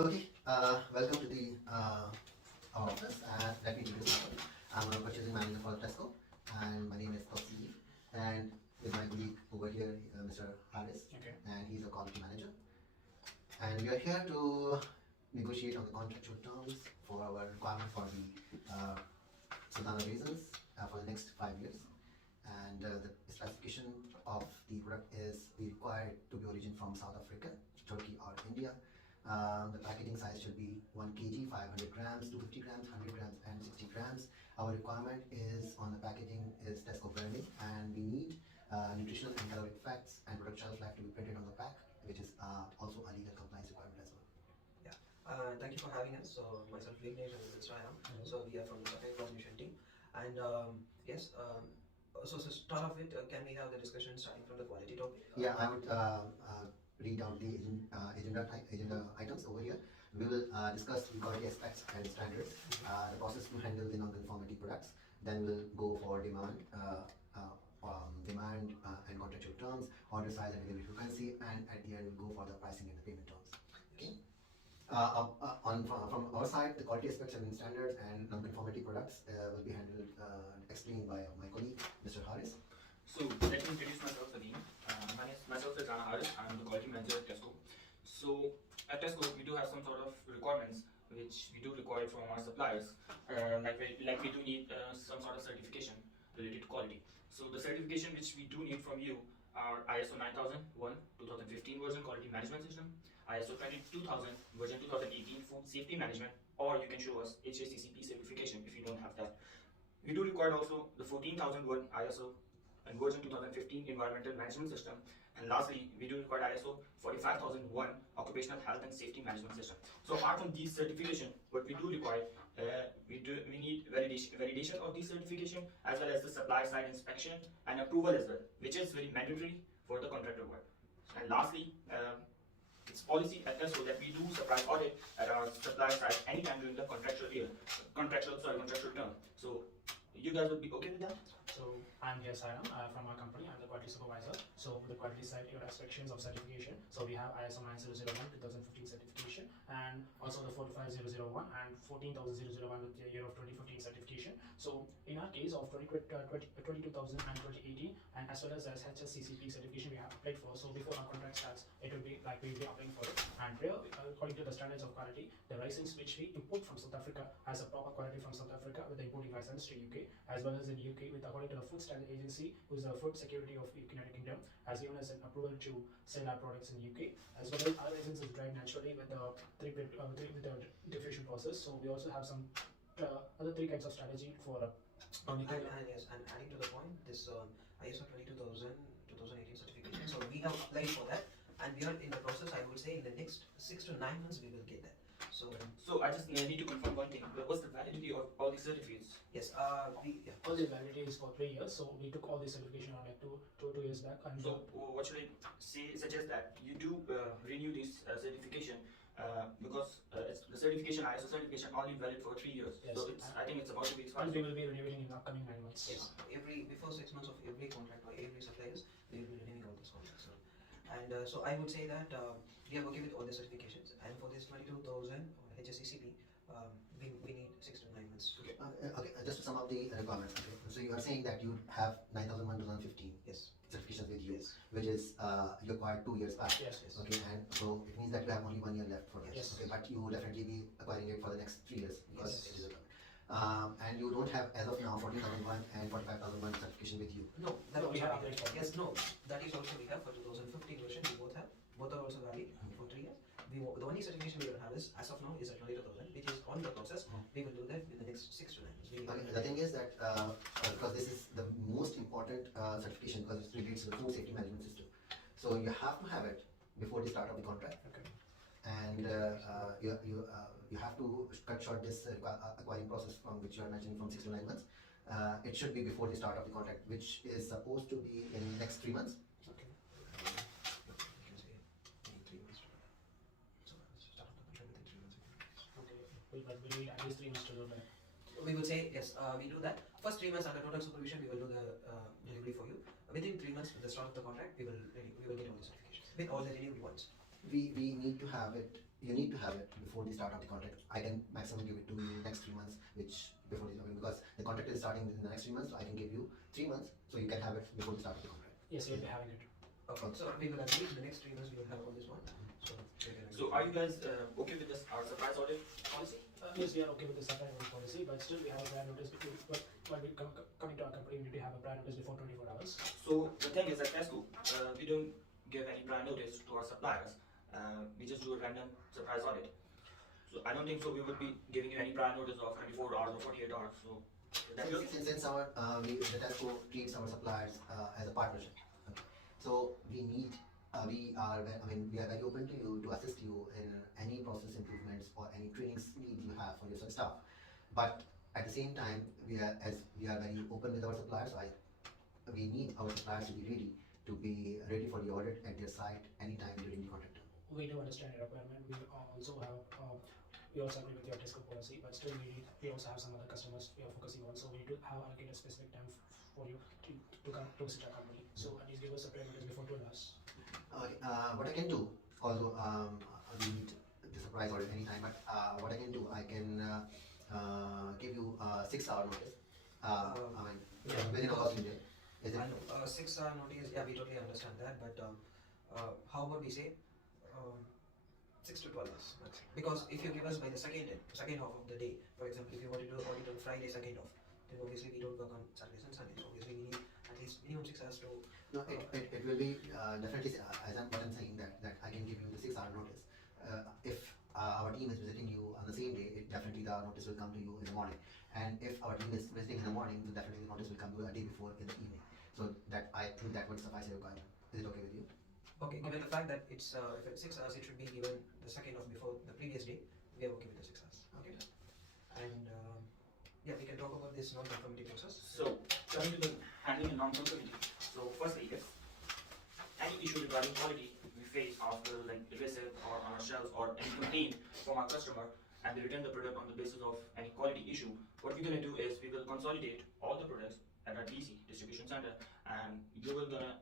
Okay, welcome to the our office. Let me introduce myself. I'm a purchasing manager for Tesco, and my name is Tausi. And with my colleague over here, Mr. Harris, Okay. and he's a quality manager. And we are here to negotiate on the contractual terms for our requirement for the Sultana raisins for the next 5 years. And the specification of the product is we require it to be origin from South Africa, Turkey, or India. The packaging size should be 1 kg, 500 grams, 250 grams, 100 grams, and 60 grams. Our requirement is on the packaging is Tesco branding, and we need nutritional and caloric facts and product shelf life to be printed on the pack, which is also a legal compliance requirement as well. Yeah. Thank you for having us. So myself, Vignesh, and this is Ryan. So we are from the supply coordination team, and yes. So to start off with, can we have the discussion starting from the quality topic? Yeah, I would read out the agenda items over here. We will discuss quality aspects and standards, the process to handle the non-conformity products. Then we'll go for demand, and contractual terms, order size and delivery frequency, and at the end we'll go for the pricing and the payment terms. Okay. From our side, the quality aspects and standards and non-conformity products will be handled, explained by my colleague, Mr. Harris. So let me introduce myself again. Myself is Rana Harris. I'm the quality manager at Tesco. So at Tesco, we do have some sort of requirements which we do require from our suppliers. Like we do need some sort of certification related to quality. So the certification which we do need from you are ISO 9001 2015 version quality management system, ISO 22000 version 2018 food safety management, or you can show us HACCP certification if you don't have that. We do require also the 14001 ISO and version 2015 environmental management system, and lastly we do require ISO 45001 occupational health and safety management system. So apart from these certification, what we do require, we need validation of these certification as well as the supply side inspection and approval as well, which is very mandatory for the contractor work. And lastly, it's policy at Tesco that we do supply audit at our supply side anytime during the contractual term. So you guys would be okay with that? So I'm here, Sairam, from our company. I'm the quality supervisor. So the quality side, your inspections of certification. So we have ISO 9001 2015 certification, and also the 45001 and 14001 with the year of 2015 certification. So in our case of 22,000 and 2018, and as well as HSCCP certification we have applied for. So before our contract starts, it will be like we will be applying for it. And here, according to the standards of quality, the raisins which we import from South Africa has a proper quality from South Africa with the importing license to UK, as well as in UK with according to the Food Standard Agency, who is the Food Security of United Kingdom, has given us an approval to sell our products in UK, as well as our raisins is dried naturally with the diffusion process. So we also have some other three kinds of strategy for and yes, and adding to the point, this ISO 22000 2018 certification. So we have applied for that, and we are in the process. I would say in the next 6 to 9 months we will get that. So I just need to confirm one thing. What's the validity of all these certificates? Yes, all the validity is for 3 years. So we took all the certification on like two years back. And so what should I suggest that you do renew this certification because the certification ISO certification only valid for 3 years. Yes. So I think it's about to be expired. And we will be renewing in the upcoming 9 months. Yes, before 6 months of every contract or every suppliers, we will be renewing all these contracts. And so I would say that we are working with all the certifications, and for this 22,000 HSCCP, we need 6 to 9 months. Okay. Just to sum up the requirements. Okay. So you are saying that you have 9001 2015 Yes. certifications with you, Yes. which is you acquired 2 years back. Yes, yes. Okay, and so it means that you have only 1 year left for this. Yes. Okay, but you will definitely be acquiring it for the next 3 years because Yes. it is a and you don't have as of now 14001 and 45001 certification with you. No, that No, also we have we applied for. Yes, no, that is also we have for 2015 version. We both have. Both are also valid for 3 years. The only certification we will have is, as of now, is at 22,000, which is on the process. We will do that in the next 6 to 9 months. Okay, the thing is that because this is the most important certification because it relates to the food safety management system, so you have to have it before the start of the contract. Okay. And you have to cut short this acquiring process from which you are mentioning from 6 to 9 months. It should be before the start of the contract, which is supposed to be in next 3 months. Okay. But we need at least 3 months to do that. We will say yes, we do that. First 3 months under total supervision, we will do the delivery for you. Within 3 months, at the start of the contract, we will get all the certifications with all the renewed ones. we need to have it. You need to have it before the start of the contract. I can maximum give it to you next 3 months, which before the, I mean, because the contract is starting in the next 3 months, so I can give you 3 months, so you can have it before the start of the contract. Yes, we'll be having it. Okay, so we will agree in the next 3 months we will have all this one. So, So are you guys okay with this our surprise audit policy? Yes, we are okay with the supply audit policy, but still we have a prior notice. But when we coming to our company, we need to have a prior notice before 24 hours. So the thing is at Tesco, we don't give any prior notice to our suppliers. We just do a random surprise audit. So I don't think so we would be giving you any prior notice of 24 hours or 48 hours. So that's good. Since our the Tesco treats our suppliers as a partnership, okay. So we need we are we are very open to you to assist you in any process improvements or any trainings needs you have for your staff. But at the same time, we are very open with our suppliers. So we need our suppliers to be ready for the audit at their site anytime during the contract term. We do understand your requirement. We also have we also agree with your Tesco policy, but still we also have some other customers we are focusing on. So we do have allocated a specific time for you to come to visit our company. So at least give us a prior notice before 12 hours. Okay, what I can do, although we need the surprise audit anytime, but what I can do, I can give you a 6-hour notice. Within a working day. Is it? I know, 6-hour notice, yeah, we totally understand that, but how about we say 6 to 12 hours? Because if you give us by the second half of the day, for example, if you want to do audit on Friday, second half, then obviously we don't work on Saturdays and Sundays. Obviously, we need at least minimum 6 hours to. No, it will be definitely, as I'm saying, that I can give you the 6-hour notice. If our team is visiting you on the same day, definitely the notice will come to you in the morning. And if our team is visiting in the morning, then definitely the notice will come to you a day before in the evening. So that I think that would suffice your requirement. Is it okay with you? Okay, given the fact that it's if it's 6 hours, it should be given the second of before the previous day. We are okay with the 6 hours. Okay, and yeah, we can talk about this non-conformity process. So coming to the handling a non-conformity. So firstly, if any issue regarding quality we face after like receipt or on our shelves or any complaint from our customer and we return the product on the basis of any quality issue, what we're gonna do is we will consolidate all the products at our DC distribution center and you will gonna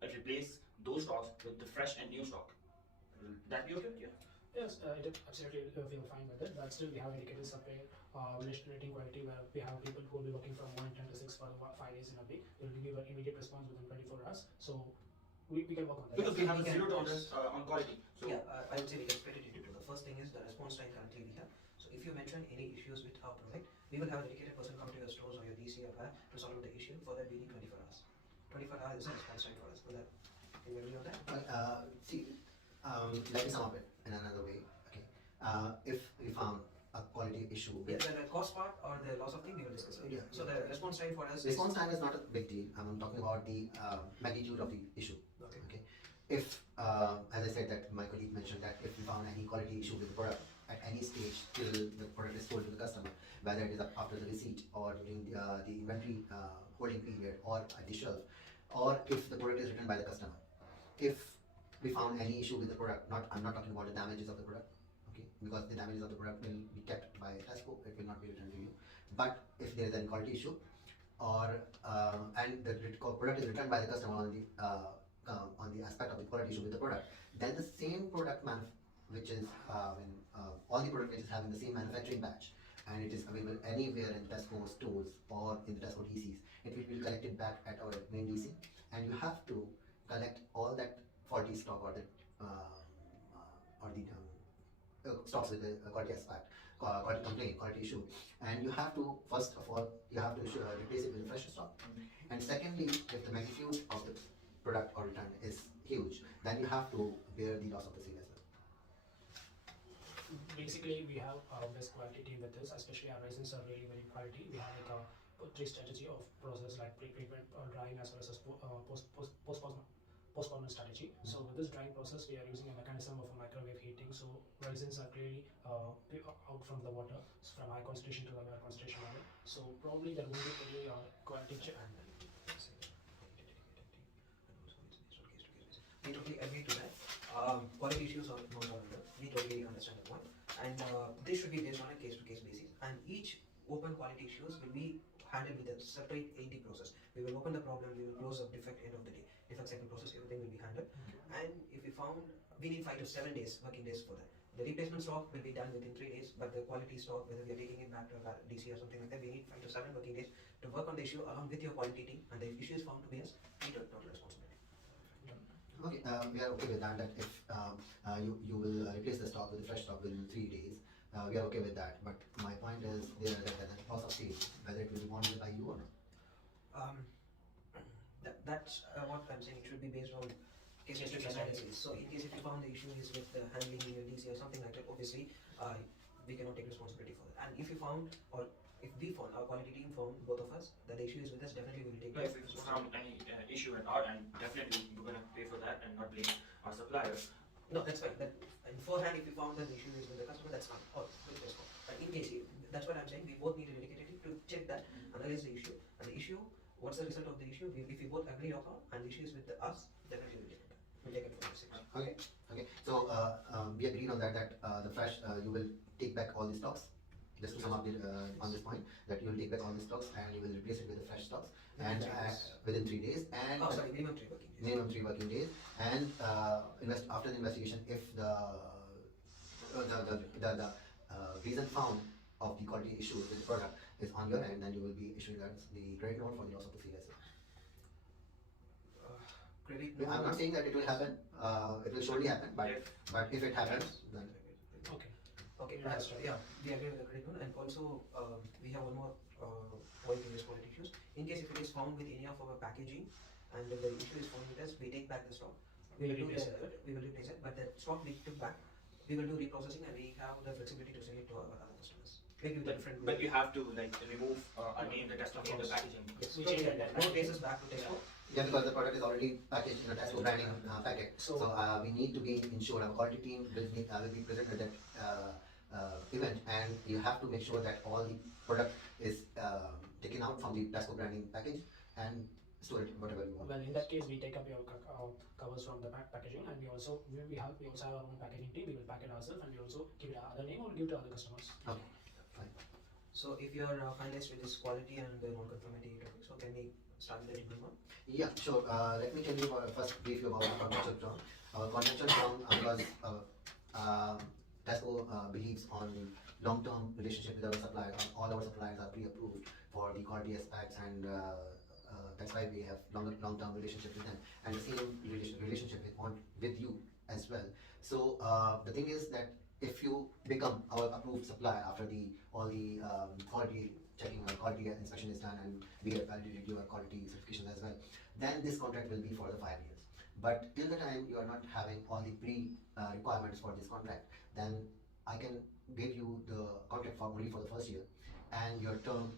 replace those stocks with the fresh and new stock. Will that be okay with you? Yes, it absolutely we will fine with it, but still we have indicated supply rating quality where we have people who will be working from 1 10 to 6 for 5 days in a week. They will give an immediate response within 24 hours. So we can work on that. Because we have a zero tolerance on quality. So Yeah, I would say we can split it into two. The first thing is the response time currently we have. So if you mention any issues with our product, we will have a dedicated person come to your stores or your DC or where to solve the issue. For that, we need 24 hours. 24 hours is a response time for us. Will that, can you agree on that? Let me sum up it in another way. Okay. If we found a quality issue Yeah, with the cost part or the loss of thing, we will discuss it. Yeah. So the response time for us response time is not a big deal. I'm talking about the magnitude of the issue. Okay. Okay. If, as I said, that my colleague mentioned that if we found any quality issue with the product at any stage till the product is sold to the customer, whether it is after the receipt or during the inventory holding period or at the shelf, or if the product is returned by the customer, if we found any issue with the product, I'm not talking about the damages of the product, okay, because the damages of the product will be kept by Tesco, it will not be returned to you. But if there is any quality issue, or and the product is returned by the customer on the aspect of the quality issue with the product, then the same product which is all the product which is having the same manufacturing batch and it is available anywhere in Tesco stores or in the Tesco DCs, it will be collected back at our main DC, and you have to collect all that faulty stock or the stocks with the quality aspect, quality complaint, quality issue, and you have to first of all replace it with fresh stock, and secondly, if the magnitude of the product or return is huge, then you have to bear the loss of the sale as well. Basically, we have our best quality team with us, especially our resins are really very quality. We have like a 3 strategy of process like pre-treatment, drying as well as postponement strategy. So with this drying process, we are using a mechanism of a microwave heating. So resins are clearly out from the water, from high concentration to the lower concentration level. So probably there won't be any quality check. We totally agree to that. Quality issues are no longer. We totally understand the point, and this should be based on a case-to-case basis. And each open quality issues will be handled handled with a separate AD process. We will open the problem, we will close the defect end of the day. Defect cycle process, everything will be handled. And if we found, we need 5 to 7 days, working days for that. The replacement stock will be done within 3 days, but the quality stock, whether we are taking it back to a DC or something like that, we need 5 to 7 working days to work on the issue along with your quality team. And if issue is found to be us, we take total responsibility. Okay, we are okay with that. That if you will replace the stock with the fresh stock within 3 days, we are okay with that. But my point is there that the loss of sale, whether it will be wanted by you or not. That's what I'm saying. It should be based on case to case analysis. So in case if you found the issue is with the handling in your DC or something like that, obviously we cannot take responsibility for that. And if you found, or if we found, our quality team found, both of us, that the issue is with us, definitely we will take If we found any issue at our end, definitely we're gonna pay for that and not blame our supplier. No, that's fine. That beforehand, if you found that the issue is with the customer, that's fine. Or with the customer. But in case, that's what I'm saying. We both need a dedicated team to check that, analyze the issue, and the issue. What's the result of the issue? If we both agree upon, and the issue is with us, definitely we'll take it from the Okay. Okay. So we agreed on that. That the fresh you will take back all the stocks. Just to sum up on this point, that you will take back all the stocks and you will replace it with the fresh stocks, and within 3 days. And minimum 3 working days. Minimum 3 working days. And after the investigation, if the reason found of the quality issue with the product is on your end, then you will be issuing us the credit note for the loss of the sale as well. Credit I'm not saying that it will happen. It will surely happen, but if it happens, then Okay. Okay, Yeah, that's right. yeah, we agree with the credit note, and also we have one more point in this quality issues. In case if it is found with any of our packaging, and if the issue is found with us, we take back the stock. We will replace it, but the stock we took back, we will do reprocessing, and we have the flexibility to sell it to our other customers. Maybe with a different. But you have to like remove a name that has to be in the packaging. Yes, We so change that. no traces back to Tesco. yeah, because the product is already packaged in a Tesco branding packet. So we need to be ensured, our quality team will be present at that event, and you have to make sure that all the product is taken out from the Tesco branding package and store it whatever you want. Well, in that case, we take up your covers from the packaging, and we also have our own packaging team. We will pack it ourselves, and we also give it our other name or give it to other customers. Okay, fine. So if you are finalized with this quality and the non-conformity topic, so can we start with the number one? Yeah, sure. Let me tell you first brief you about the contractual term. Our contractual term, because Tesco believes on long-term relationship with our supplier. All our suppliers are pre-approved for the quality aspects, and that's why we have long-term relationship with them, and the same relationship with you as well. So the thing is that if you become our approved supplier after all the quality checking or quality inspection is done, and we have validated your quality certifications as well, then this contract will be for the 5 years. But till the time you are not having all the requirements for this contract, then I can give you the contract for only for the first year, and your term,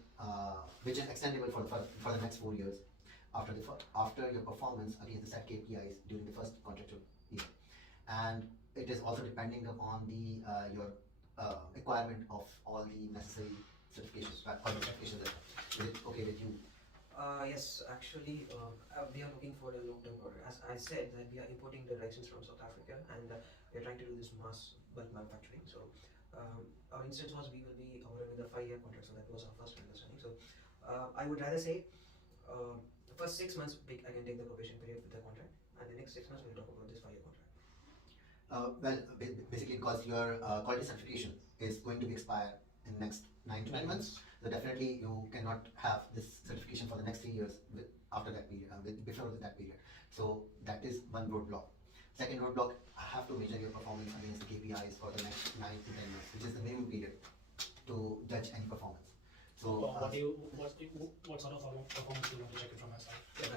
which is extendable for the next 4 years after your performance against the set KPIs during the first contractual year. And it is also depending upon your requirement of all the necessary certifications, qualifications. Is it okay with you? Yes, actually, we are looking for a long-term order. As I said, that we are importing the raisins from South Africa, and we are trying to do this mass bulk manufacturing. So our instance was we will be awarded with a 5-year contract. So that was our first understanding. So I would rather say the first 6 months I can take the probation period with the contract, and the next 6 months we'll talk about this 5-year contract. Well, basically because your quality certification is going to be expired in next 9 to 10 months, so definitely you cannot have this certification for the next 3 years after that period, before that period. So that is one roadblock. Second roadblock, I have to measure your performance against the KPIs for the next 9 to 10 months, which is the minimum period to judge any performance. So what sort of performance do you want to check it from our side?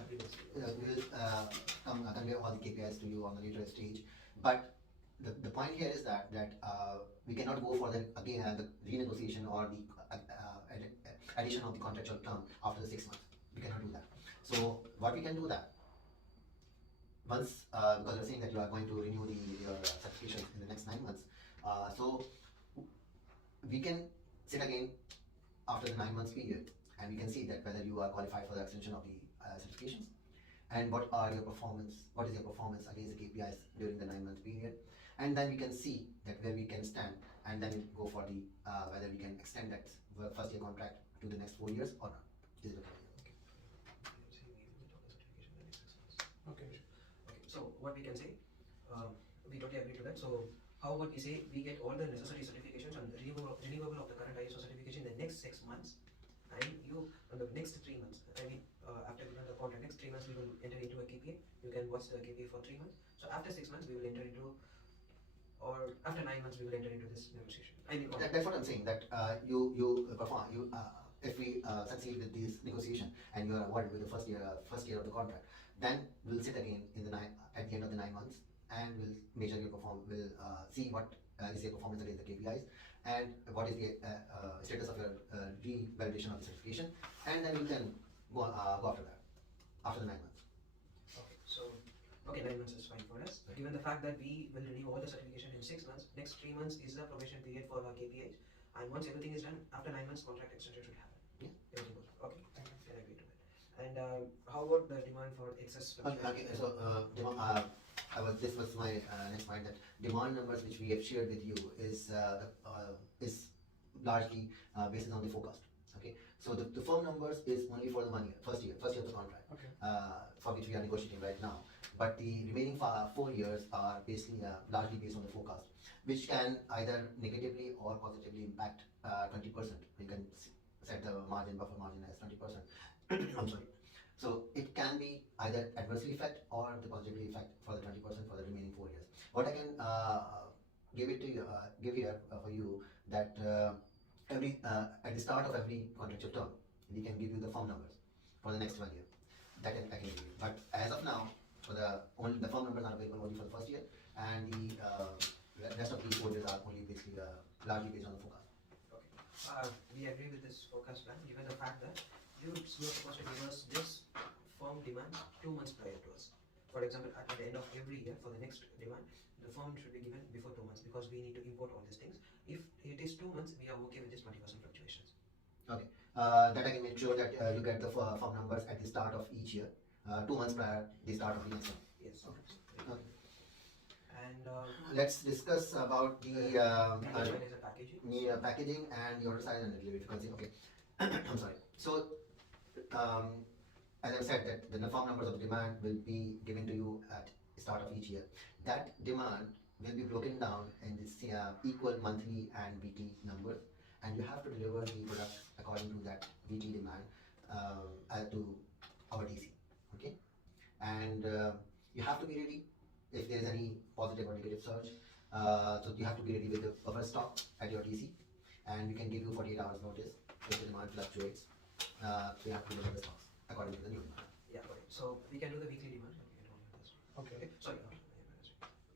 we will convey all the KPIs to you on a later stage. But the point here is that we cannot go for the renegotiation or the addition of the contractual term after the 6 months. We cannot do that. So what we can do that once, because you're saying that you are going to renew your certification in the next 9 months, so we can sit again after the 9 months period, and we can see that whether you are qualified for the extension of the certifications, and what is your performance against the KPIs during the 9 month period, and then we can see that where we can stand, and then we'll go for the whether we can extend that first year contract to the next 4 years or not. Is it okay? Okay. Okay, so what we can say, we totally agree to that. So how about we say we get all the necessary certifications and renewable of the current ISO certification in the next 6 months, and you on the next 3 months. I mean, after given the contract, next 3 months we will enter into a KPA. You can watch the KPA for 3 months. So after 6 months we will enter into, or after 9 months we will enter into this negotiation. I mean, That's what I'm saying. That you perform you. If we succeed with this negotiation and you are awarded with the first year of the contract, then we'll sit again in the at the end of the 9 months, and we'll measure your performance. We'll see what is your performance against the KPIs, and what is the status of your revalidation of the certification, and then you can go after that, after the 9 months. okay, so 9 months is fine for us. Given the fact that we will renew all the certification in 6 months, next 3 months is the probation period for our KPIs, and once everything is done, after 9 months contract extension should happen. Yeah. Everything goes okay. Can agree to that. And how about the demand for excess? Okay, so this was my next point, that demand numbers which we have shared with you is largely based on the forecast. Okay, so the firm numbers is only for the 1 year, first year of the contract, Okay. for which we are negotiating right now. But the remaining 4 years are basically largely based on the forecast, which can either negatively or positively impact 20%. You can set the buffer margin as 20%. I'm sorry. So it can be either adversely affect or the positively affect for the 20% for the remaining 4 years. What I can give here for you, that every at the start of every contractual term, we can give you the firm numbers for the next 1 year. That I can give you. But as of now, the firm numbers are available only for the first year, and the rest of the 4 years are only basically largely based on the forecast. Okay. We agree with this forecast plan, given the fact that you were supposed to give us this firm demand 2 months prior to us. For example, at the end of every year for the next demand, the firm should be given before 2 months, because we need to import all these things. If it is 2 months, we are okay with this 20% fluctuations. Okay. That I can make sure that you get the firm numbers at the start of each year, 2 months prior the start of the next one. Yes. Okay. And Let's discuss about the fertilizer packaging. packaging and the order size and delivery frequency. Okay. I'm sorry. So, as I said, that the firm numbers of demand will be given to you at the start of each year. That demand will be broken down in this equal monthly and weekly numbers, and you have to deliver the product according to that weekly demand to our DC. Okay, and you have to be ready if there is any positive or negative surge. So you have to be ready with the buffer stock at your DC, and we can give you 48 hours notice if the demand fluctuates. So you have to deliver the stocks according to the new demand. Yeah, got it. So we can do the weekly demand. But we can do this. Okay. Sorry,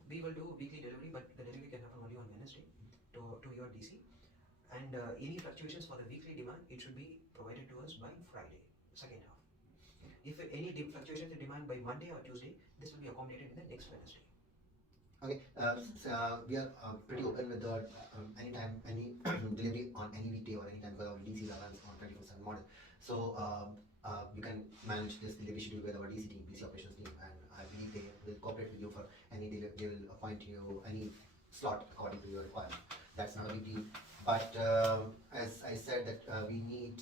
we will do weekly delivery, but the delivery can happen only on Wednesday to your DC. And any fluctuations for the weekly demand, it should be provided to us by Friday, second half. If any fluctuations in demand by Monday or Tuesday, this will be accommodated in the next Wednesday. Okay, so we are pretty open with the anytime, any delivery on any weekday or anytime, because our DC runs on 24/7 model. So you can manage this delivery schedule with our DC team, DC operations team, and I believe they will cooperate with you for any delivery. They will appoint you any slot according to your requirement. That's not a big deal. But as I said, that we need.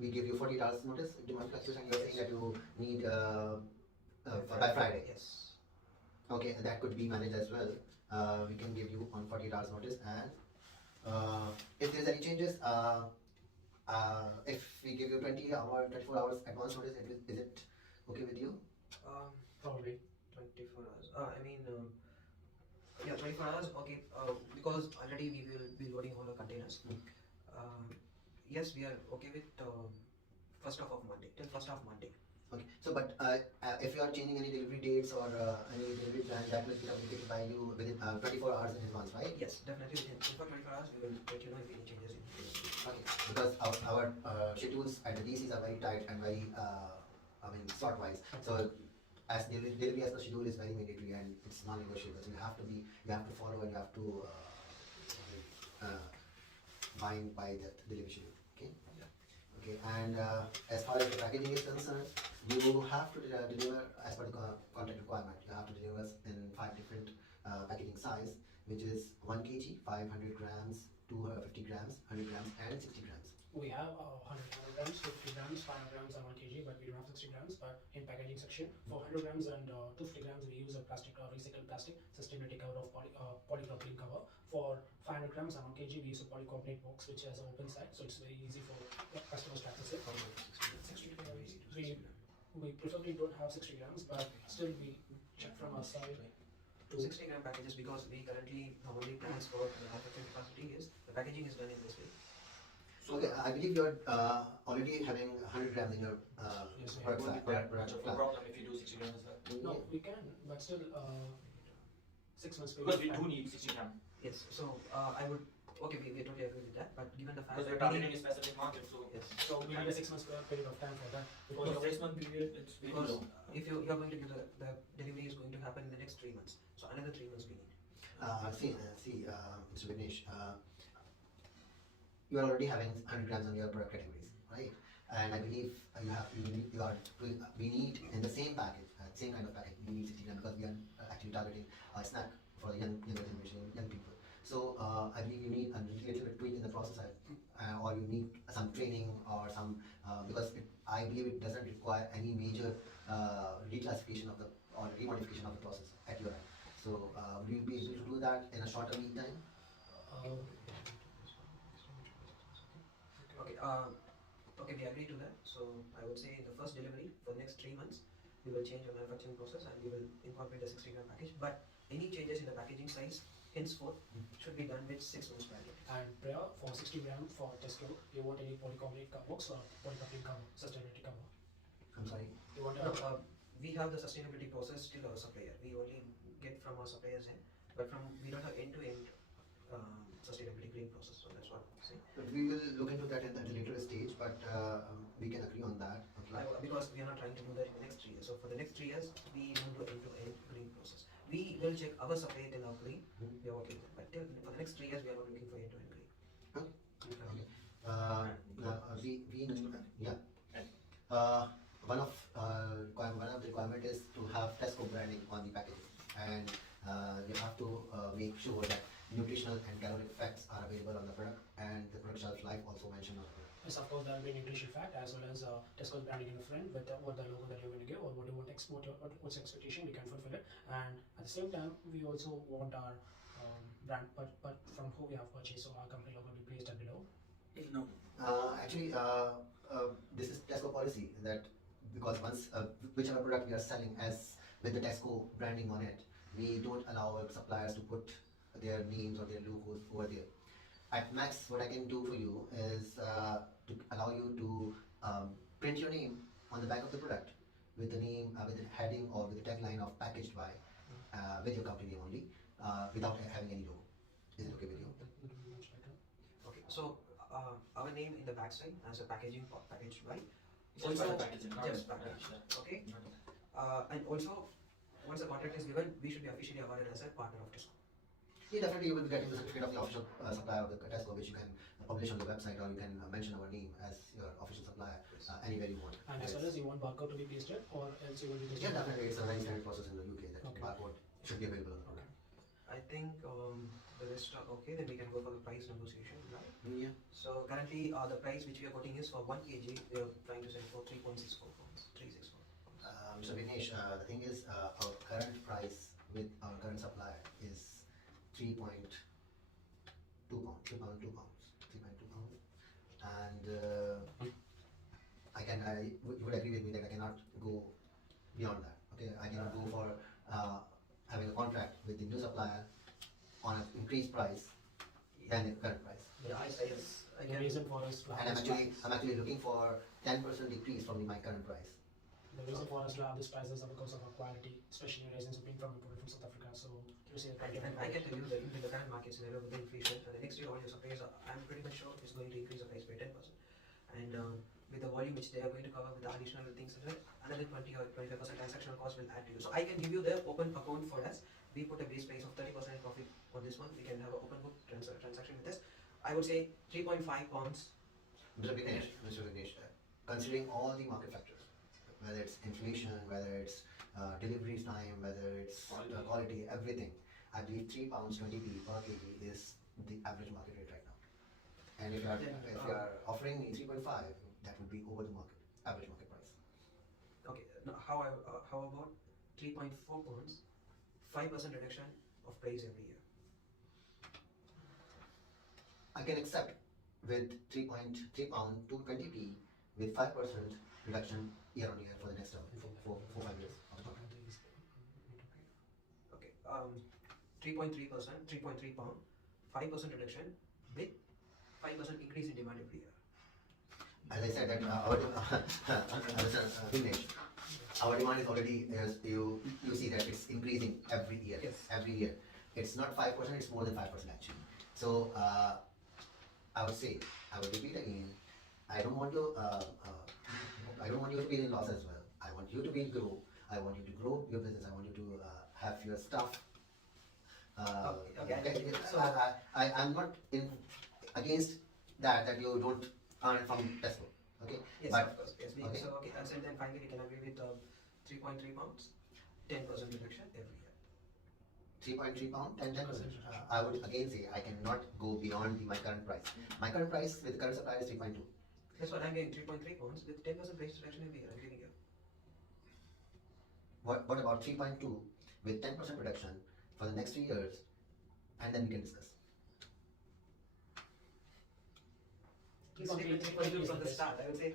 We give you 48 hours notice demand fluctuation. You're saying that you need by Friday. Yes. Okay, that could be managed as well. We can give you on 48 hours notice, and if there's any changes, if we give you 24 hours advance notice, is it okay with you? Probably. 24 hours. Yeah, 24 hours. Okay. Because already we will be loading all the containers. Yes, we are okay with first half of Monday till first half Monday. Okay, so but if you are changing any delivery dates or any delivery plan, that will be communicated by you within 24 hours in advance, right? Yes, definitely within 24 hours we will let you know if any changes in delivery. Okay, because our schedules at the DCs are very tight and very, slot wise. So as delivery as per schedule is very mandatory and it's non-negotiable. So you have to follow, and you have to bind by that delivery schedule. Okay. Yeah. Okay, and as far as the packaging is concerned, you have to deliver as per the contract requirement. You have to deliver us in 5 different packaging size, which is 1 kg, 500 grams, 250 grams, 100 grams, and 60 grams. We have 100 grams, 50 grams, 500 grams, and 1 kg, but we don't have 60 grams. But in packaging section, for 100 grams and 250 grams, we use a plastic recycled plastic sustainability cover of polypropylene cover. For 500 grams and 1 kg, we use a polycarbonate box which has an open side, so it's very easy for customers to access it. 60 grams. We preferably don't have 60 grams, but still we check from our side. To 60-gram packages, because we currently normally plans for the manufacturing capacity is the packaging is done in this way. Okay, I believe you're already having 100 grams in your Yes, we product Won't side. be that much of a problem if you do 60 grams as well. No, we can, but still 6 months. Because we do need 60 grams. Yes. So I would. Okay, we totally agree with that. But given the fact Because we're that targeting a specific market, so yes, So we need a 6 months period of time for that. because the 6 month period, it's very because low. if you're going to give the delivery is going to happen in the next 3 months, so another 3 months we need. Mr. Vignesh, you are already having 100 grams on your product categories, right? And I believe we need in the same package, same kind of package, we need 60 grams because we are actually targeting a snack for the younger generation, young people. So I believe you need a little bit tweak in the process, or you need some training or some because I believe it doesn't require any major reclassification of the or remodification of the process at your end. So will you be able to do that in a shorter lead time? Okay. Okay, we agree to that. So I would say in the first delivery for the next 3 months, we will change our manufacturing process and we will incorporate the 60-gram package. But any changes in the packaging size henceforth should be done with 6 months prior. And Priya, for 60 gram for Tesco, you want any polycarbonate box or polypropylene cover, sustainability cover? I'm sorry. You want No, we have the sustainability process till our supplier. We only get from our suppliers end, but we don't have end-to-end sustainability green process. So that's what I'm saying. We will look into that at a later stage, but we can agree on that. Okay. Because we are not trying to do that in the next 3 years. So for the next 3 years, we don't do end-to-end green process. We will check our supplier till now green. We are working with that. But for the next 3 years, we are not looking for end-to-end green. Okay. One of the requirement is to have Tesco branding on the packaging, and you have to make sure that nutritional and caloric facts are available on the product, and the product shelf life also mentioned on the product. Yes, of course, there will be an nutrition fact as well as Tesco's branding in the front with what the logo that you're going to give or what you want to export, what's the expectation, we can fulfill it. And at the same time, we also want our brand, but from who we have purchased, so our company logo will be placed at below. No. Actually, this is Tesco policy that because once whichever product we are selling as with the Tesco branding on it, we don't allow our suppliers to put their names or their logos over there. At max, what I can do for you is to allow you to print your name on the back of the product with the name, with the heading or with the tagline of packaged by, with your company name only, without having any logo. Is it okay with you? Okay. So our name in the backside as a packaging packaged by. Just by the packaging, not Just the- package. yeah. Okay. And also, once the contract is given, we should be officially awarded as a partner of Tesco. Yeah, definitely you will be getting the certificate of the official supplier of the Tesco, which you can publish on your website, or you can mention our name as your official supplier anywhere you want. And as well as you want barcode to be pasted or else you will be Yeah, definitely, it's a very standard process in the UK that Okay. barcode should be available on the Okay. product. I think the rest are okay. Then we can go for the price negotiation, right? Yeah. So currently, the price which we are quoting is for 1 kg. We are trying to sell for 3.64 pounds. 364. Mr. Vinesh, the thing is, our current price with our current supplier is 3.2 pounds, 3.2 pounds, 3.2 pounds, and you would agree with me that I cannot go beyond that. Okay, I cannot go for having a contract with the new supplier on an increased price than the current price. Yeah, yes. I The can. reason for us to have And this I'm actually looking for 10% decrease from my current price. the reason for us to have this price is because of our quality, especially resins being imported from South Africa. So to say And I can tell you that in the current market scenario with the inflation, and the next year all your suppliers, I'm pretty much sure is going to increase the price by 10%. And with the volume which they are going to cover with the additional things, another 20 or 25% transactional cost will add to you. So I can give you the open account for us. We put a base price of 30% profit on this one. We can have an open book transaction with us. I would say 3.5 pounds. Mr. Vignesh, considering all the market factors, whether it's inflation, whether it's delivery time, whether it's quality, everything, I believe £3.20 per kg is the average market rate right now. And if you Then, are offering me 3.5, that would be over the market average market price. Okay, now how about 3.4 pounds, 5% reduction of price every year? I can accept with 3.3 pound to 20p with 5% reduction year on year for the next for 5 years of the contract. Okay, 3.3%, 3.3 pound, 5% reduction with 5% increase in demand every year. As I said that Dinesh, our demand is already, as you see that it's increasing every year. Yes. Every year. It's not 5%, it's more than 5% actually. So I would say, I would repeat again, I don't want you to be in loss as well. I want you to grow. I want you to grow your business. I want you to have your stuff. Okay. So, I'm not against that you don't earn from Tesco. Okay. yes, But of course. Yes. okay. So okay, and then finally we can agree with 3.3 pounds, 10% reduction every year. 3.3 pound, 10%. I would again say I cannot go beyond my current price. My current price with the current supplier is 3.2. That's what I'm getting, 3.3 pounds with 10% price reduction every year. I'm giving you. What about 3.2 with 10% reduction for the next 3 years, and then we can discuss. It's 3.2 from the start. I would say,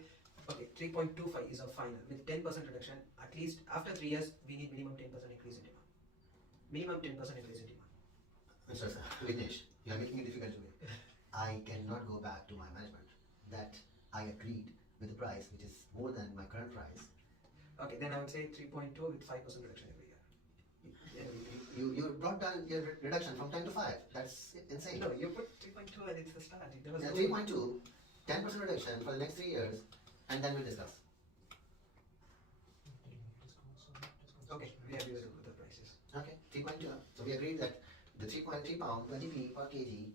okay, 3.25 is a final with 10% reduction. At least after 3 years, we need minimum 10% increase in demand. Minimum 10% increase in demand. Mr. Vignesh, you are making it difficult to me. I cannot go back to my management that I agreed with the price which is more than my current price. Okay, then I would say 3.2 with 5% reduction every year. You brought down your reduction from 10 to 5. That's insane. No, you put 3.2 and it's the start. There was Yeah, no- 3.2, 10% reduction for the next 3 years, and then we'll discuss. Okay, we agree with the prices. Okay, 3.2. So we agreed that the 3.3 pound 20p per kg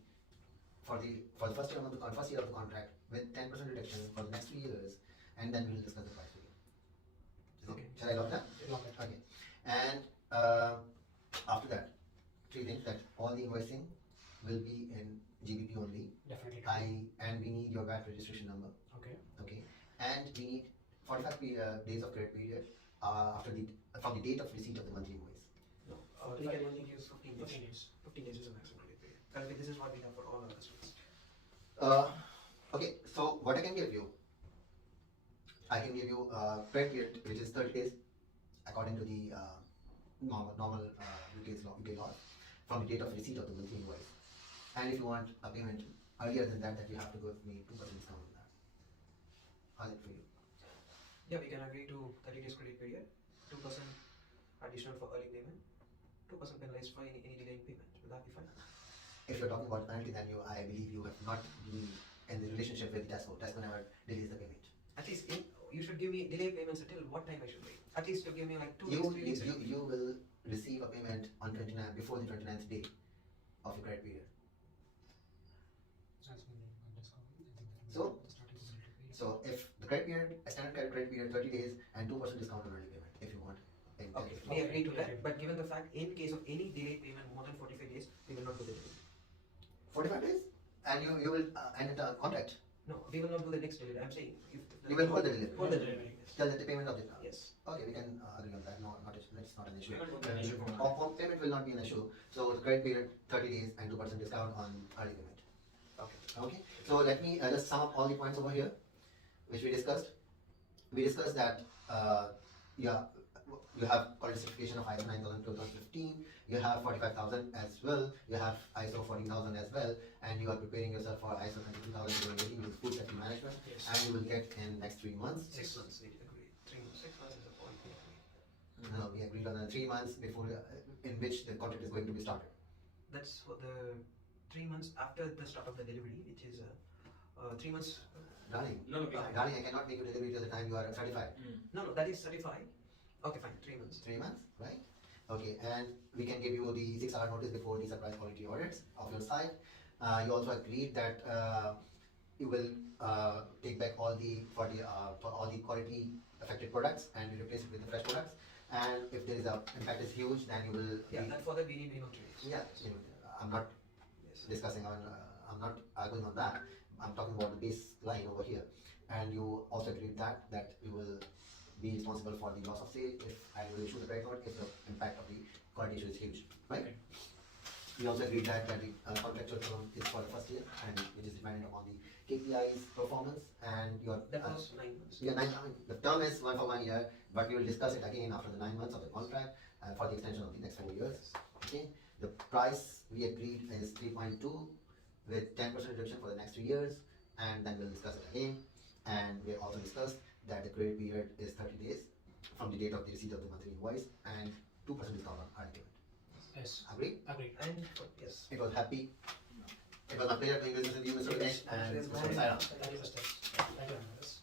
for the first year of the contract with 10% reduction for the next 3 years, and then we'll discuss the price for you. Okay. Shall I lock that? Lock it. Okay. And after that, 3 things: that all the invoicing will be in GBP only. Definitely. And we need your VAT registration number. Okay. Okay. And we need 45 days of credit period from the date of receipt of the monthly invoice. No, we can only use 15 days. 15 days. 15 days is the maximum credit period. Currently, this is what we have for all our customers. Okay, so what I can give you credit period which is 30 days according to the normal UK law from the date of receipt of the monthly invoice. And if you want a payment earlier than that, you have to give me 2% discount on that. How's it for you? Yeah, we can agree to 30 days credit period, 2% additional for early payment, 2% penalized for any delay in payment. Will that be fine? If you're talking about penalty, then I believe you have not been in the relationship with Tesco. Tesco never delays the payment. At least you should give me delay payments until what time I should wait. At least you give me like 2 You, weeks, 3 weeks. you will receive a payment on 29 before the 29th day of your credit period. So if the credit period, a standard credit period 30 days and 2% discount on early payment if you want. Okay, we agree to that. But given the fact, in case of any delayed payment more than 45 days, we will not do the delay. 45 days? And you will end the contract. No, we will not do the next delivery. I'm saying if You will hold the delivery. Hold the delivery. Till the payment of the Yes. Okay, we can agree on that. That's not an issue. Payment won't be an issue for us. Payment will not be an issue. So the credit period 30 days and 2% discount on early payment. Okay. Okay. So let me just sum up all the points over here, which we discussed. We discussed that you have quality certification of ISO 9000 2015. You have 45,000 as well. You have ISO 14,000 as well, and you are preparing yourself for ISO 22018 with food safety management, Yes. and you will get in next 3 months. 6 months, we agree. 3 months. 6 months is the point we agree. No, we agreed on 3 months before in which the contract is going to be started. That's for the 3 months after the start of the delivery, which is 3 months. Darling, No, we can't. darling, I cannot make you delivery till the time you are certified. No, that is certified. Okay, fine. 3 months. 3 months, right? Okay, and we can give you the 6-hour notice before the surprise quality audits of your site. You also agreed that you will take back all the quality affected products and you replace it with the fresh products. And if there is impact is huge, then you will. Yeah, that for that we need minimum 3 weeks. Yeah, I'm not Yes. discussing on. I'm not arguing on that. I'm talking about the baseline over here, and you also agreed that you will be responsible for the loss of sale if I will issue the credit card if the impact of the quality issue is huge, right? Okay. We also agreed that the contractual term is for the first year and which is dependent upon the KPIs performance and your That was 9 months. yeah, the term is one for 1 year, but we will discuss it again after the 9 months of the contract for the extension of the next 4 years. Okay, the price we agreed is 3.2 with 10% reduction for the next 3 years, and then we'll discuss it again. And we also discussed that the credit period is 30 days from the date of the receipt of the monthly invoice and 2% discount on early payment. Yes. Agree? Agreed. And yes. It was happy. It was my pleasure doing business with you, Mr. Ganesh, and Yes, Mr. Sairam. Thank you, Mr. Thank you, Anandis.